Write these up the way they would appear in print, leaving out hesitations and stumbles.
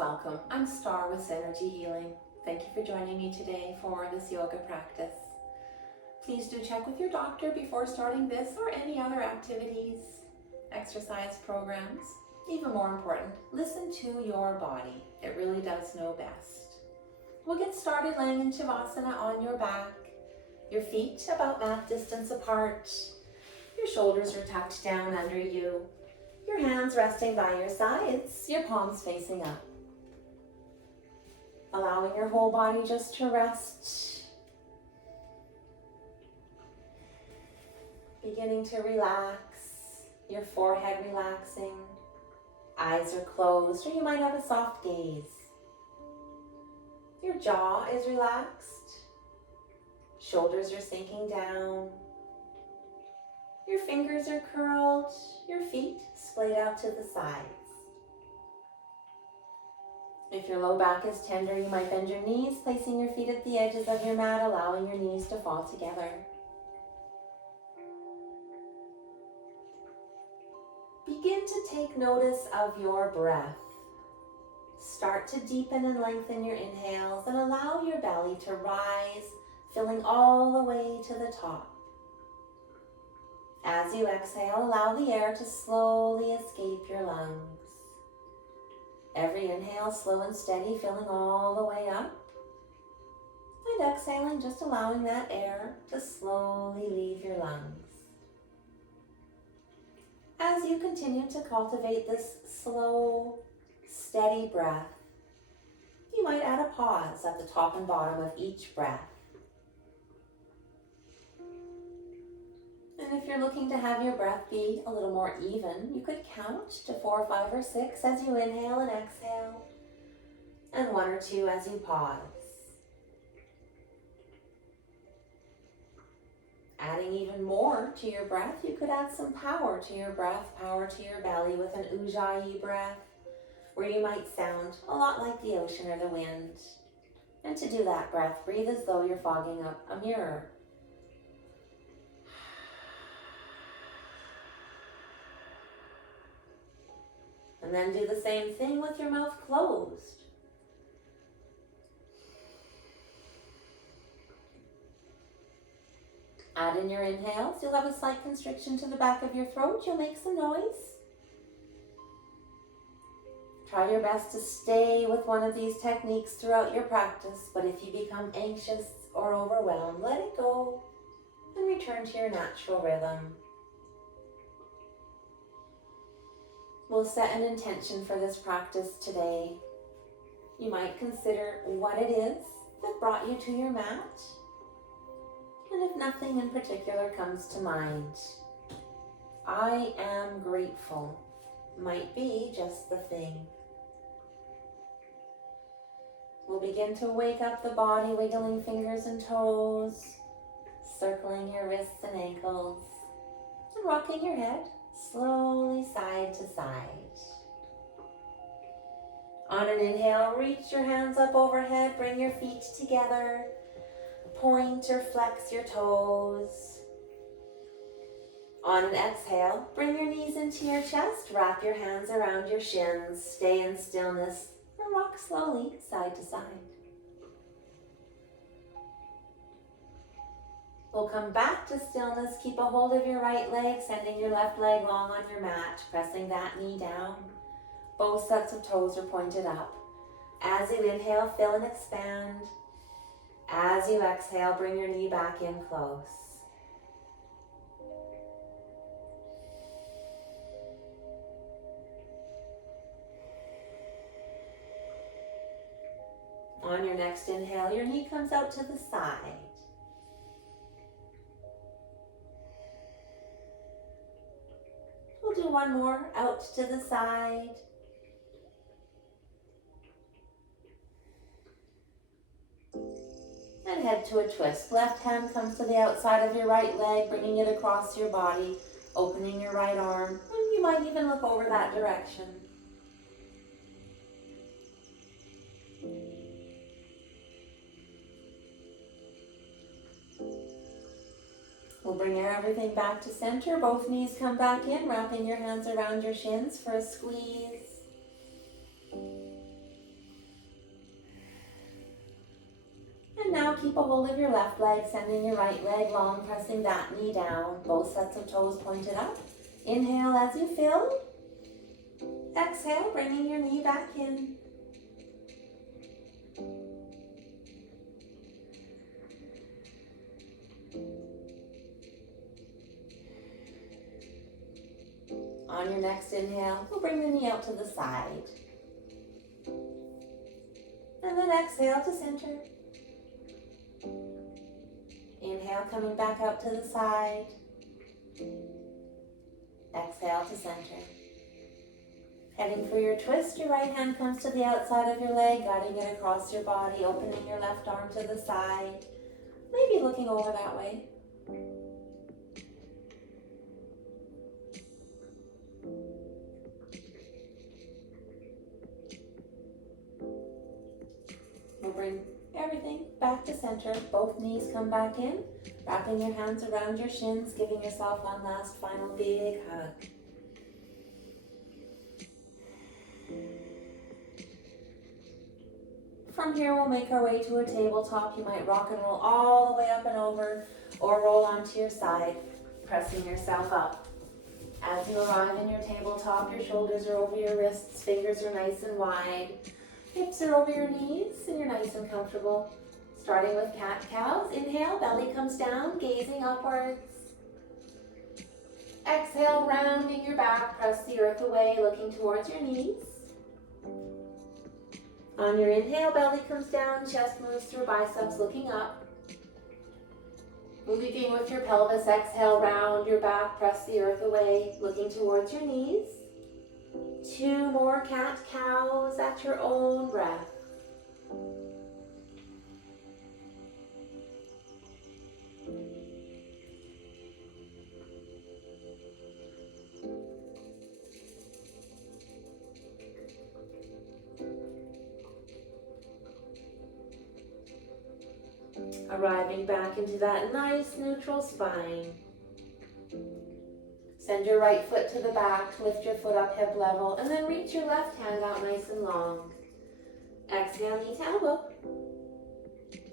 Welcome. I'm Star with Synergy Healing. Thank you for joining me today for this yoga practice. Please do check with your doctor before starting this or any other activities, exercise programs. Even more important, listen to your body. It really does know best. We'll get started laying in Shavasana on your back, your feet about mat distance apart, your shoulders are tucked down under you, your hands resting by your sides, your palms facing up. Allowing your whole body just to rest. Beginning to relax, your forehead relaxing, eyes are closed, or you might have a soft gaze. Your jaw is relaxed, shoulders are sinking down, your fingers are curled, your feet splayed out to the sides. If your low back is tender, you might bend your knees, placing your feet at the edges of your mat, allowing your knees to fall together. Begin to take notice of your breath. Start to deepen and lengthen your inhales and allow your belly to rise, filling all the way to the top. As you exhale, allow the air to slowly escape your lungs. Every inhale slow and steady, filling all the way up. And exhaling, just allowing that air to slowly leave your lungs. As you continue to cultivate this slow, steady breath, you might add a pause at the top and bottom of each breath. And if you're looking to have your breath be a little more even, you could count to 4, 5, or 6 as you inhale and exhale, and 1 or 2 as you pause. Adding even more to your breath, you could add some power to your breath, power to your belly with an Ujjayi breath, where you might sound a lot like the ocean or the wind. And to do that breath, breathe as though you're fogging up a mirror. And then do the same thing with your mouth closed. Add in your inhales. You'll have a slight constriction to the back of your throat. You'll make some noise. Try your best to stay with one of these techniques throughout your practice, but if you become anxious or overwhelmed, let it go and return to your natural rhythm. We'll set an intention for this practice today. You might consider what it is that brought you to your mat. And if nothing in particular comes to mind, I am grateful might be just the thing. We'll begin to wake up the body, wiggling fingers and toes, circling your wrists and ankles, and rocking your head slowly side to side. On an inhale, reach your hands up overhead, bring your feet together, point or flex your toes. On an exhale, bring your knees into your chest, wrap your hands around your shins, stay in stillness, and rock slowly side to side. We'll come back to stillness. Keep a hold of your right leg, sending your left leg long on your mat, pressing that knee down. Both sets of toes are pointed up. As you inhale, fill and expand. As you exhale, bring your knee back in close. On your next inhale, your knee comes out to the side. We'll do one more out to the side. And head to a twist. Left hand comes to the outside of your right leg, bringing it across your body, opening your right arm, and you might even look over that direction. We'll bring everything back to center. Both knees come back in, wrapping your hands around your shins for a squeeze. keep a hold of your left leg, sending your right leg long, pressing that knee down. Both sets of toes pointed up. Inhale as you fill. Exhale, bringing your knee back in. On your next inhale, we'll bring the knee out to the side. And then exhale to center. Inhale, coming back out to the side. Exhale to center. Heading for your twist, your right hand comes to the outside of your leg, guiding it across your body, opening your left arm to the side, maybe looking over that way. We'll bring everything back to center. Both knees come back in, wrapping your hands around your shins, giving yourself one last final big hug. From here, we'll make our way to a tabletop. You might rock and roll all the way up and over, or roll onto your side, pressing yourself up. As you arrive in your tabletop, your shoulders are over your wrists, fingers are nice and wide, hips are over your knees, and you're nice and comfortable. Starting with cat-cows, inhale, belly comes down, gazing upwards. Exhale, rounding your back, press the earth away, looking towards your knees. On your inhale, belly comes down, chest moves through biceps, looking up. Leaping with your pelvis, exhale, round your back, press the earth away, looking towards your knees. 2 more cat-cows at your own breath. Arriving back into that nice neutral spine. Send your right foot to the back, lift your foot up hip level, and then reach your left hand out nice and long. Exhale, knee to elbow.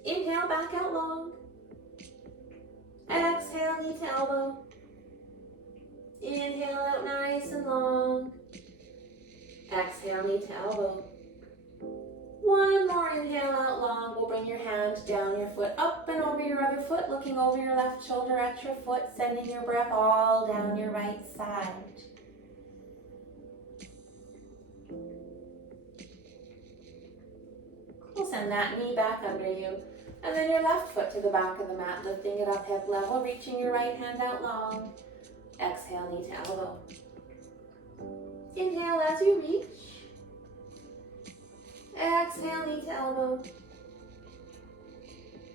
Inhale, back out long. Exhale, knee to elbow. Inhale out nice and long. Exhale, knee to elbow. One more inhale out long. We'll bring your hand down, your foot up and over your other foot, looking over your left shoulder at your foot, sending your breath all down your right side. We'll send that knee back under you. And then your left foot to the back of the mat, lifting it up hip level, reaching your right hand out long. Exhale, knee to elbow. Inhale as you reach. Exhale, knee to elbow.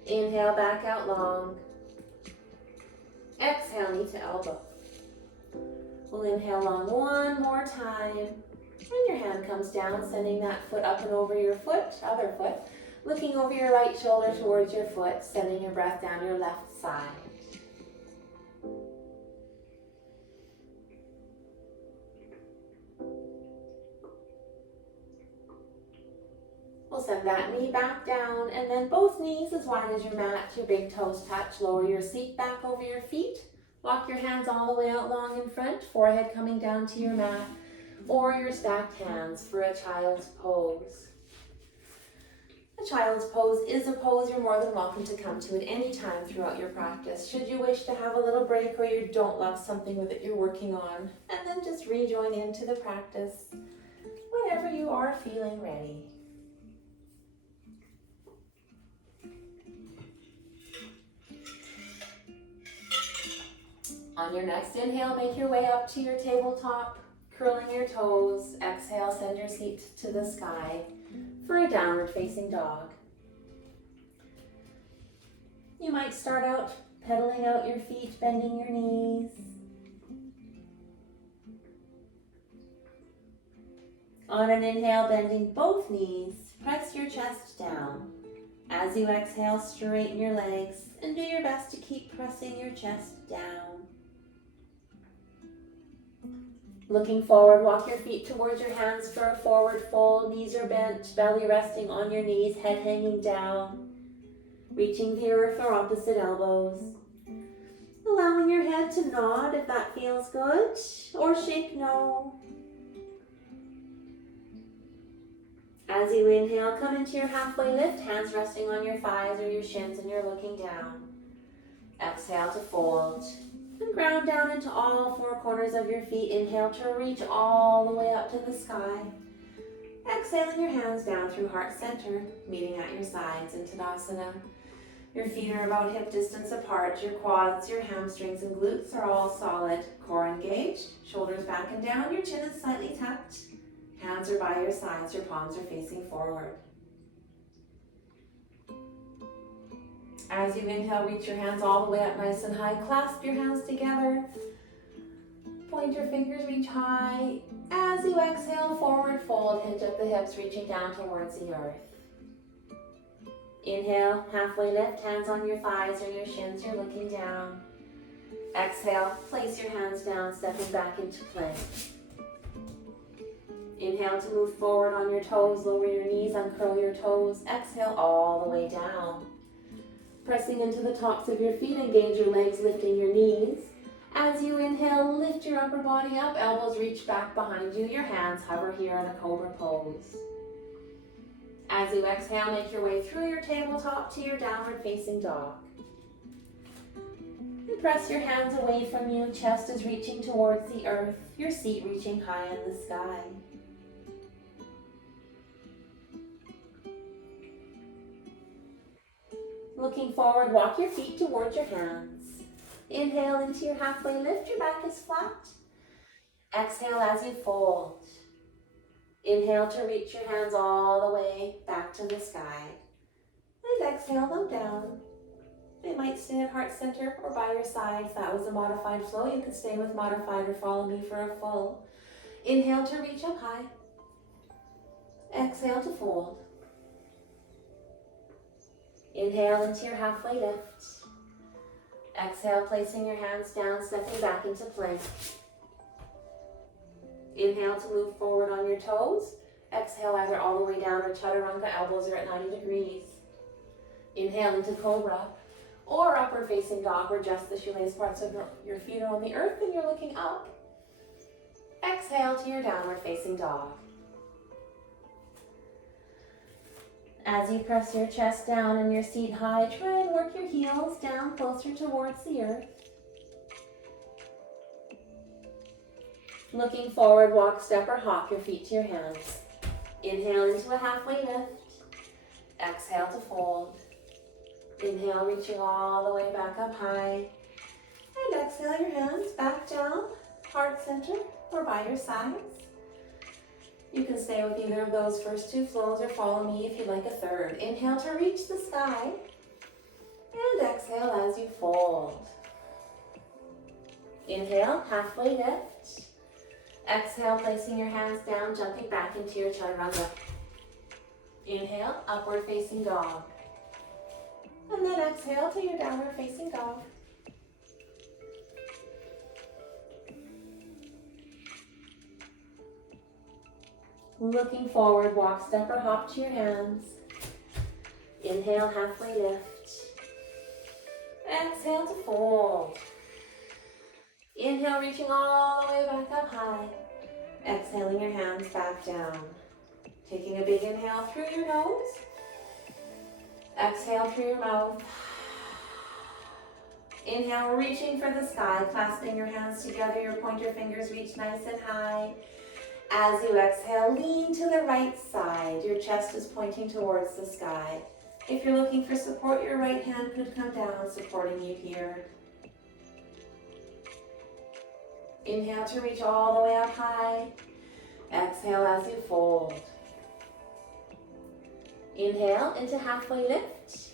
Inhale, back out long. Exhale, knee to elbow. We'll inhale long one more time. And your hand comes down, sending that foot up and over your foot, other foot. Looking over your right shoulder towards your foot, sending your breath down your left side. We'll send that knee back down, and then both knees as wide as your mat, your big toes touch. Lower your seat back over your feet. Walk your hands all the way out long in front, forehead coming down to your mat, or your stacked hands for a child's pose. A child's pose is a pose you're more than welcome to come to at any time throughout your practice. Should you wish to have a little break or you don't love something that you're working on, and then just rejoin into the practice whenever you are feeling ready. On your next inhale, make your way up to your tabletop, curling your toes. Exhale, send your seat to the sky for a downward facing dog. You might start out pedaling out your feet, bending your knees. On an inhale, bending both knees, press your chest down. As you exhale, straighten your legs and do your best to keep pressing your chest down. Looking forward, walk your feet towards your hands for a forward fold. Knees are bent, belly resting on your knees, head hanging down. reaching the earth or opposite elbows. Allowing your head to nod if that feels good, or shake no. As you inhale, come into your halfway lift, hands resting on your thighs or your shins, and you're looking down. Exhale to fold. And ground down into all four corners of your feet. Inhale to reach all the way up to the sky. Exhaling your hands down through heart center, meeting at your sides in Tadasana. Your feet are about hip distance apart. Your quads, your hamstrings, and glutes are all solid. Core engaged, shoulders back and down. Your chin is slightly tucked. Hands are by your sides. Your palms are facing forward. As you inhale, reach your hands all the way up nice and high. Clasp your hands together. Point your fingers, reach high. As you exhale, forward fold, hinge at the hips, reaching down towards the earth. Inhale, halfway lift, hands on your thighs or your shins, you're looking down. Exhale, place your hands down, stepping back into plank. Inhale to move forward on your toes, lower your knees, uncurl your toes. Exhale all the way down. Pressing into the tops of your feet, engage your legs, lifting your knees. As you inhale, lift your upper body up, elbows reach back behind you. Your hands hover here in a cobra pose. As you exhale, make your way through your tabletop to your downward facing dog. And press your hands away from you, chest is reaching towards the earth, your seat reaching high in the sky. Looking forward, walk your feet towards your hands. Inhale into your halfway lift, your back is flat. Exhale as you fold. Inhale to reach your hands all the way back to the sky. And exhale them down. They might stay at heart center or by your side. If that was a modified flow, you could stay with modified or follow me for a full. Inhale to reach up high. Exhale to fold. Inhale into your halfway lift. Exhale, placing your hands down, stepping back into plank. Inhale to move forward on your toes. Exhale either all the way down or chaturanga, elbows are at 90 degrees. Inhale into cobra or upward facing dog, where just the shoelace parts of your feet are on the earth and you're looking up. Exhale to your downward facing dog. As you press your chest down and your seat high, try and work your heels down closer towards the earth. Looking forward, walk, step, or hop your feet to your hands. Inhale into a halfway lift. Exhale to fold. Inhale, reaching all the way back up high. And exhale your hands back down, heart center, or by your sides. You can stay with either of those first two flows or follow me if you'd like a third. Inhale to reach the sky. And exhale as you fold. Inhale, halfway lift. Exhale, placing your hands down, jumping back into your chaturanga. Inhale, upward facing dog. And then exhale to your downward facing dog. Looking forward, walk, step, or hop to your hands. Inhale, halfway lift. Exhale to fold. Inhale, reaching all the way back up high. Exhaling your hands back down. Taking a big inhale through your nose. Exhale through your mouth. Inhale, reaching for the sky, clasping your hands together, your pointer fingers reach nice and high. As you exhale, lean to the right side. Your chest is pointing towards the sky. If you're looking for support, your right hand could come down, supporting you here. Inhale to reach all the way up high. Exhale as you fold. Inhale into halfway lift.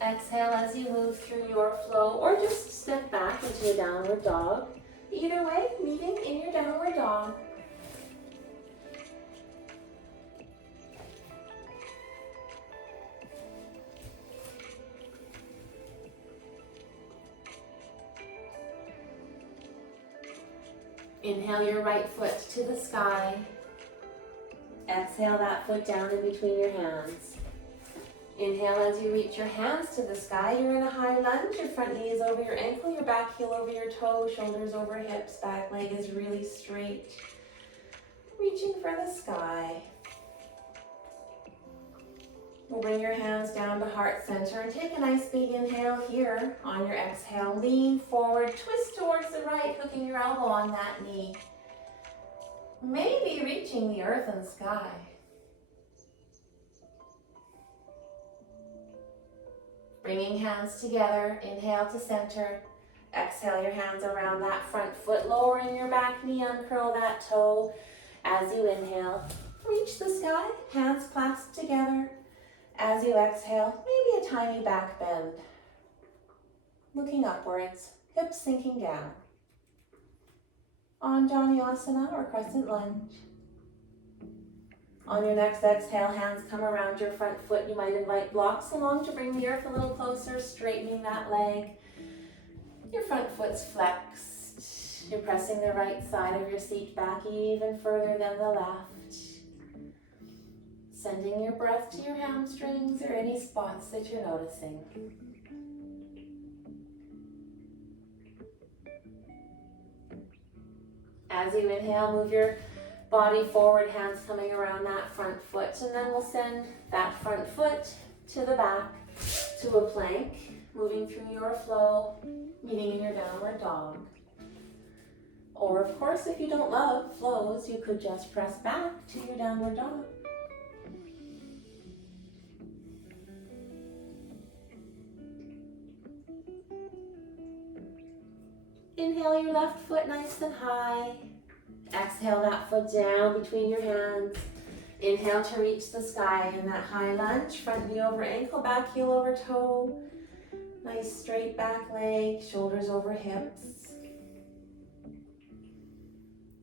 Exhale as you move through your flow, or just step back into a downward dog. Either way, meeting in your downward dog. Inhale your right foot to the sky. Exhale that foot down in between your hands. Inhale as you reach your hands to the sky. You're in a high lunge. Your front knee is over your ankle, your back heel over your toe, shoulders over hips, back leg is really straight. Reaching for the sky. We'll bring your hands down to heart center and take a nice big inhale here. On your exhale, lean forward, twist towards the right, hooking your elbow on that knee. Maybe reaching the earth and sky. Bringing hands together, inhale to center. Exhale your hands around that front foot, lowering your back knee, uncurl that toe. As you inhale, reach the sky, hands clasped together. As you exhale, maybe a tiny back bend. Looking upwards, hips sinking down. On Jnanasana or crescent lunge. On your next exhale, hands come around your front foot. You might invite blocks along to bring the earth a little closer, straightening that leg. Your front foot's flexed. You're pressing the right side of your seat back even further than the left. Sending your breath to your hamstrings or any spots that you're noticing. As you inhale, move your body forward, hands coming around that front foot, and then we'll send that front foot to the back to a plank, moving through your flow, meeting in your downward dog. Or of course, if you don't love flows, you could just press back to your downward dog. Inhale your left foot nice and high. Exhale that foot down between your hands. Inhale to reach the sky in that high lunge. Front knee over ankle, back heel over toe. Nice straight back leg, shoulders over hips.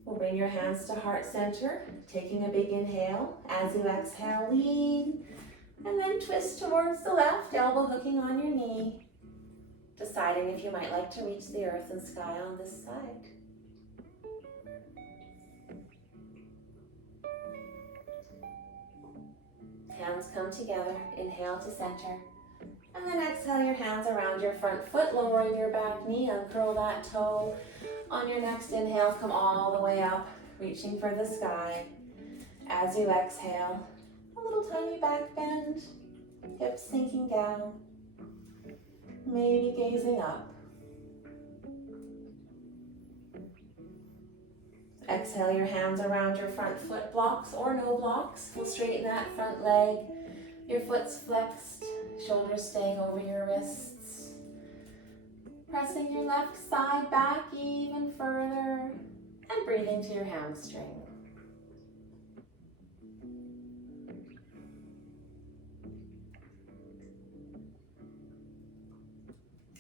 We'll bring your hands to heart center, taking a big inhale. As you exhale, lean, and then twist towards the left, elbow hooking on your knee. Deciding if you might like to reach the earth and sky on this side. Hands come together, inhale to center. And then exhale your hands around your front foot, lowering your back knee, uncurl that toe. On your next inhale, come all the way up, reaching for the sky. As you exhale, a little tiny back bend, hips sinking down. Maybe gazing up. Exhale your hands around your front foot, blocks or no blocks. We'll straighten that front leg. Your foot's flexed, shoulders staying over your wrists. Pressing your left side back even further and breathing to your hamstring.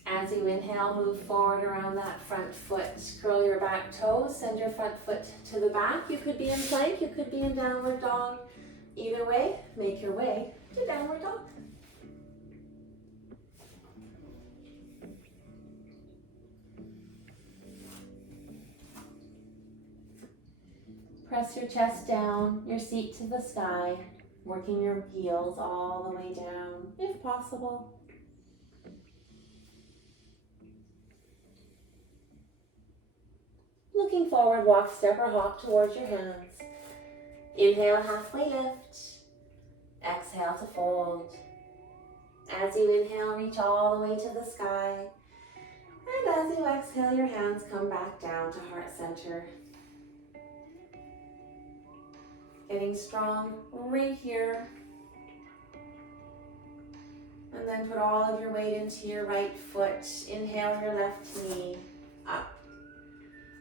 As you inhale, move forward around that front foot. Curl your back toes, send your front foot to the back. You could be in plank, you could be in downward dog. Either way, make your way to downward dog. Press your chest down, your seat to the sky, working your heels all the way down, if possible. Looking forward, walk, step, or hop towards your hands. Inhale, halfway lift. Exhale to fold. As you inhale, reach all the way to the sky. And as you exhale, your hands come back down to heart center. Getting strong right here. And then put all of your weight into your right foot. Inhale your left knee up.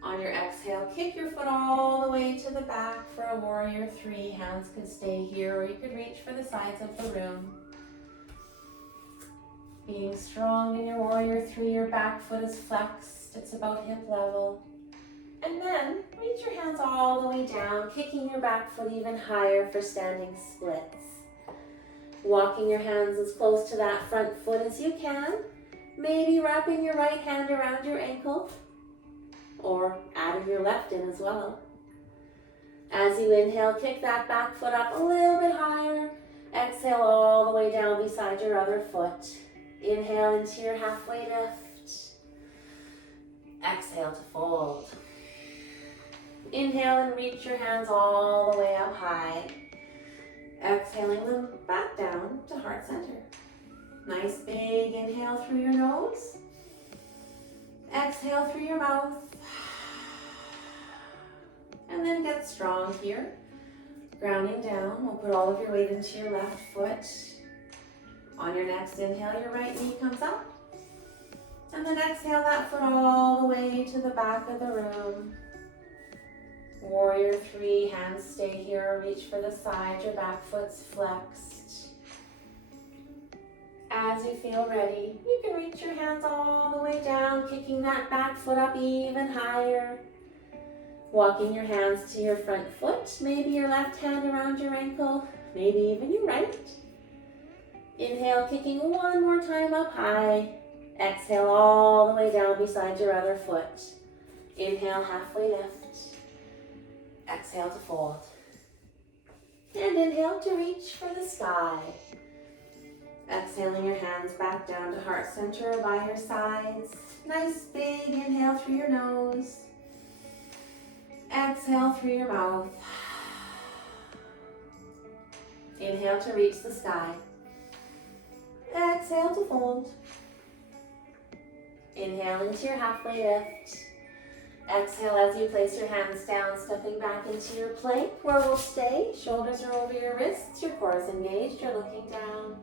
On your exhale, kick your foot all the way to the back for a warrior three. Hands could stay here or you could reach for the sides of the room. Being strong in your warrior three, your back foot is flexed. It's about hip level. And then reach your hands all the way down, kicking your back foot even higher for standing splits. Walking your hands as close to that front foot as you can. Maybe wrapping your right hand around your ankle. Or adding your left in as well. As you inhale, kick that back foot up a little bit higher. Exhale. Exhale all the way down beside your other foot. Inhale into your halfway lift. Exhale to fold. Inhale and reach your hands all the way up high. Exhaling them back down to heart center. Nice big inhale through your nose. Exhale through your mouth. And then get strong here. Grounding down. We'll put all of your weight into your left foot. On your next inhale, your right knee comes up. And then exhale that foot all the way to the back of the room. Warrior 3, hands stay here, reach for the side, your back foot's flexed. As you feel ready, you can reach your hands all the way down, kicking that back foot up even higher. Walking your hands to your front foot, maybe your left hand around your ankle, maybe even your right. Inhale, kicking one more time up high. Exhale all the way down beside your other foot. Inhale, halfway lift. Exhale to fold. And inhale to reach for the sky. Exhaling your hands back down to heart center by your sides. Nice big inhale through your nose. Exhale through your mouth. Inhale to reach the sky. Exhale to fold. Inhale into your halfway lift. Exhale as you place your hands down, stepping back into your plank where we'll stay. Shoulders are over your wrists, your core is engaged, you're looking down.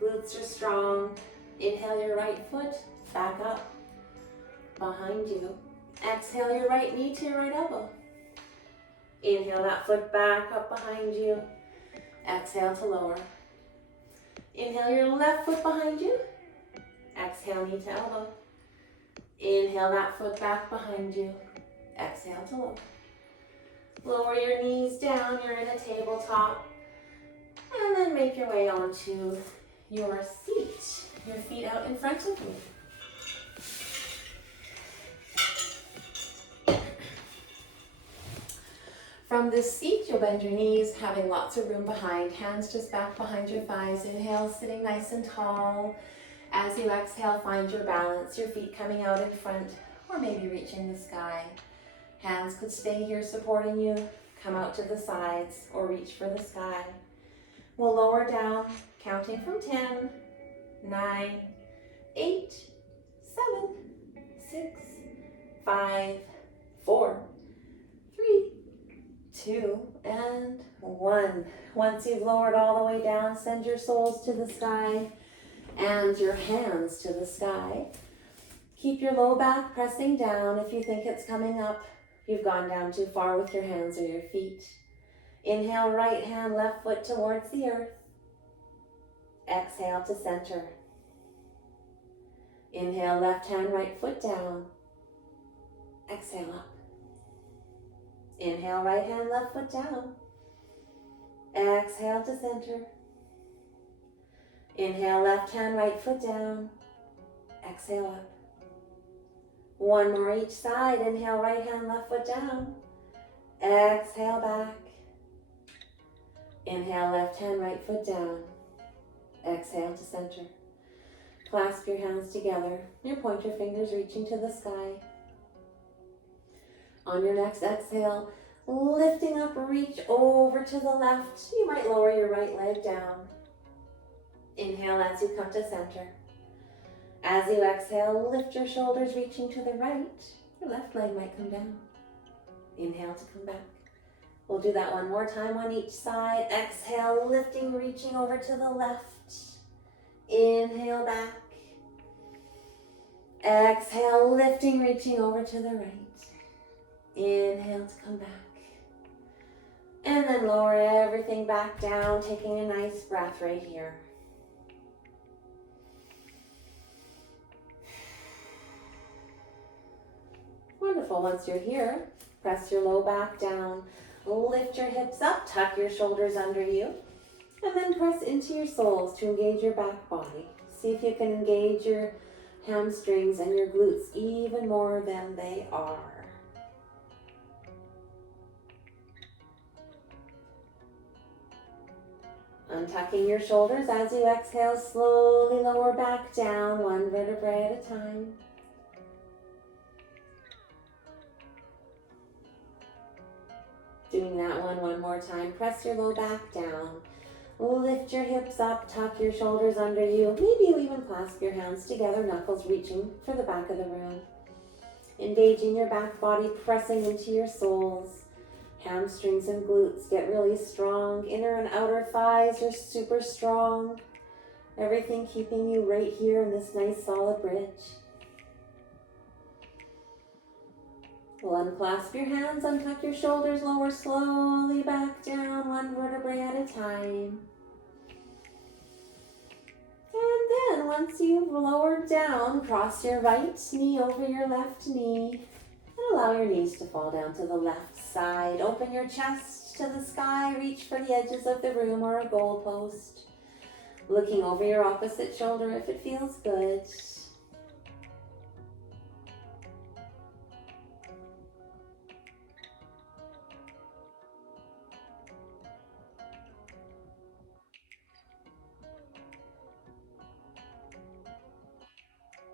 Glutes are strong. Inhale your right foot back up behind you. Exhale your right knee to your right elbow. Inhale that foot back up behind you. Exhale to lower. Inhale your left foot behind you. Exhale knee to elbow. Inhale that foot back behind you. Exhale to lower. Lower your knees down, you're in a tabletop. And then make your way onto your seat. Your feet out in front of you. From this seat, you'll bend your knees, having lots of room behind. Hands just back behind your thighs. Inhale, sitting nice and tall. As you exhale, find your balance, your feet coming out in front or maybe reaching the sky. Hands could stay here supporting you, come out to the sides or reach for the sky. We'll lower down, counting from 10, 9, 8, 7, 6, 5, 4, 3, 2, and 1. Once you've lowered all the way down, send your soles to the sky and your hands to the sky. Keep your low back pressing down. If you think it's coming up, you've gone down too far with your hands or your feet. Inhale, right hand, left foot towards the earth. Exhale to center. Inhale, left hand, right foot down. Exhale up. Inhale, right hand, left foot down. Exhale to center. Inhale, left hand, right foot down. Exhale up. One more each side. Inhale, right hand, left foot down. Exhale back. Inhale, left hand, right foot down. Exhale to center. Clasp your hands together. Your pointer fingers reaching to the sky. On your next exhale, lifting up, reach over to the left. You might lower your right leg down. Inhale as you come to center. As you exhale, lift your shoulders, reaching to the right. Your left leg might come down. Inhale to come back. We'll do that one more time on each side. Exhale, lifting, reaching over to the left. Inhale back. Exhale, lifting, reaching over to the right. Inhale to come back. And then lower everything back down, taking a nice breath right here. Wonderful. Once you're here, press your low back down, lift your hips up, tuck your shoulders under you, and then press into your soles to engage your back body. See if you can engage your hamstrings and your glutes even more than they are. Untucking your shoulders as you exhale, slowly lower back down, one vertebrae at a time. Doing that one more time. Press your low back down. Lift your hips up, tuck your shoulders under you. Maybe you even clasp your hands together, knuckles reaching for the back of the room. Engaging your back body, pressing into your soles. Hamstrings and glutes get really strong. Inner and outer thighs are super strong. Everything keeping you right here in this nice solid bridge. We'll unclasp your hands, untuck your shoulders, lower slowly back down, one vertebrae at a time. And then once you've lowered down, cross your right knee over your left knee and allow your knees to fall down to the left side. Open your chest to the sky, reach for the edges of the room or a goalpost. Looking over your opposite shoulder if it feels good.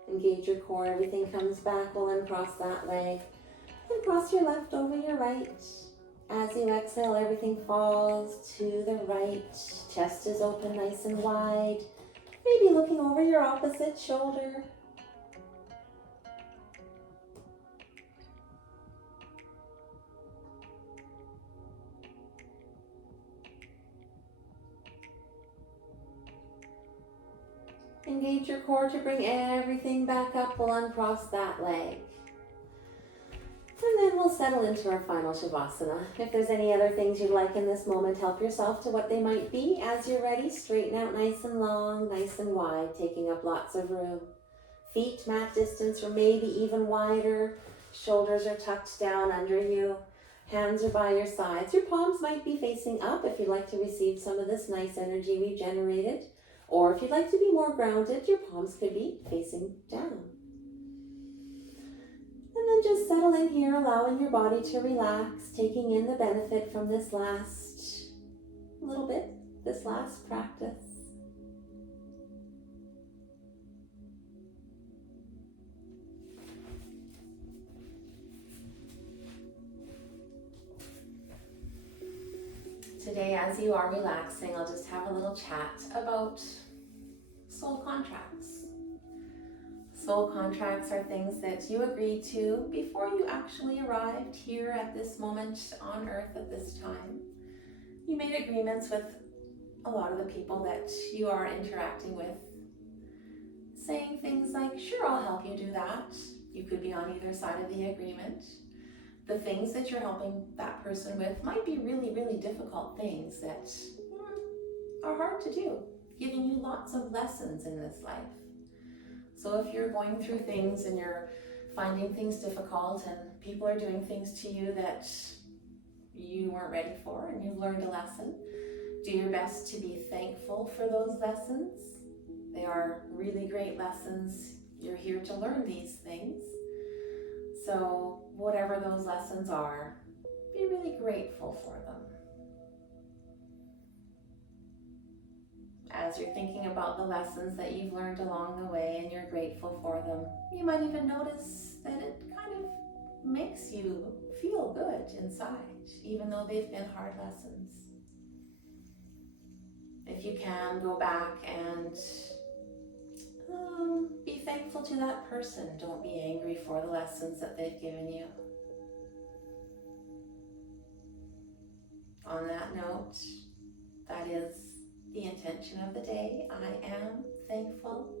Engage your core, everything comes back. We'll uncross that leg and cross your left over your right. As you exhale, everything falls to the right. Chest is open nice and wide. Maybe looking over your opposite shoulder. Engage your core to bring everything back up. We'll uncross that leg. And then we'll settle into our final Shavasana. If there's any other things you'd like in this moment, help yourself to what they might be. As you're ready, straighten out nice and long, nice and wide, taking up lots of room. Feet mat distance or maybe even wider. Shoulders are tucked down under you. Hands are by your sides. Your palms might be facing up if you'd like to receive some of this nice energy we generated. Or if you'd like to be more grounded, your palms could be facing down. And then just settle in here, allowing your body to relax, taking in the benefit from this last little bit, this last practice. Today, as you are relaxing, I'll just have a little chat about soul contracts. Soul contracts are things that you agreed to before you actually arrived here at this moment on earth at this time. You made agreements with a lot of the people that you are interacting with, saying things like, sure, I'll help you do that. You could be on either side of the agreement. The things that you're helping that person with might be really, really difficult things that are hard to do, giving you lots of lessons in this life. So if you're going through things and you're finding things difficult and people are doing things to you that you weren't ready for and you've learned a lesson, do your best to be thankful for those lessons. They are really great lessons. You're here to learn these things. So whatever those lessons are, be really grateful for them. As you're thinking about the lessons that you've learned along the way and you're grateful for them, you might even notice that it kind of makes you feel good inside, even though they've been hard lessons. If you can, go back and be thankful to that person. Don't be angry for the lessons that they've given you. On that note, that is the intention of the day. I am thankful.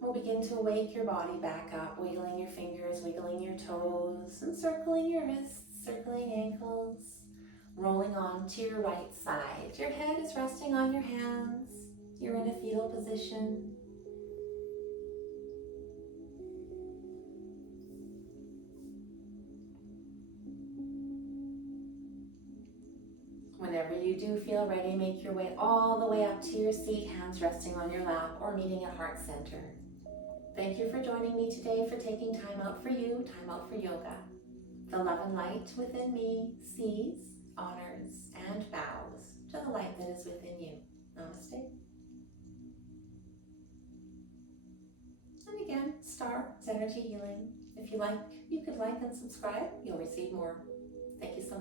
We'll begin to wake your body back up, wiggling your fingers, wiggling your toes, and circling your wrists, circling ankles, rolling on to your right side. Your head is resting on your hands. You're in a fetal position. Whenever you do feel ready, make your way all the way up to your seat, hands resting on your lap or meeting at heart center. Thank you for joining me today, for taking time out for you, time out for yoga. The love and light within me sees, honors, and bows. to the light that is within you. Namaste. And again, Star is energy healing. If you like, you could like and subscribe. You'll receive more. Thank you so much.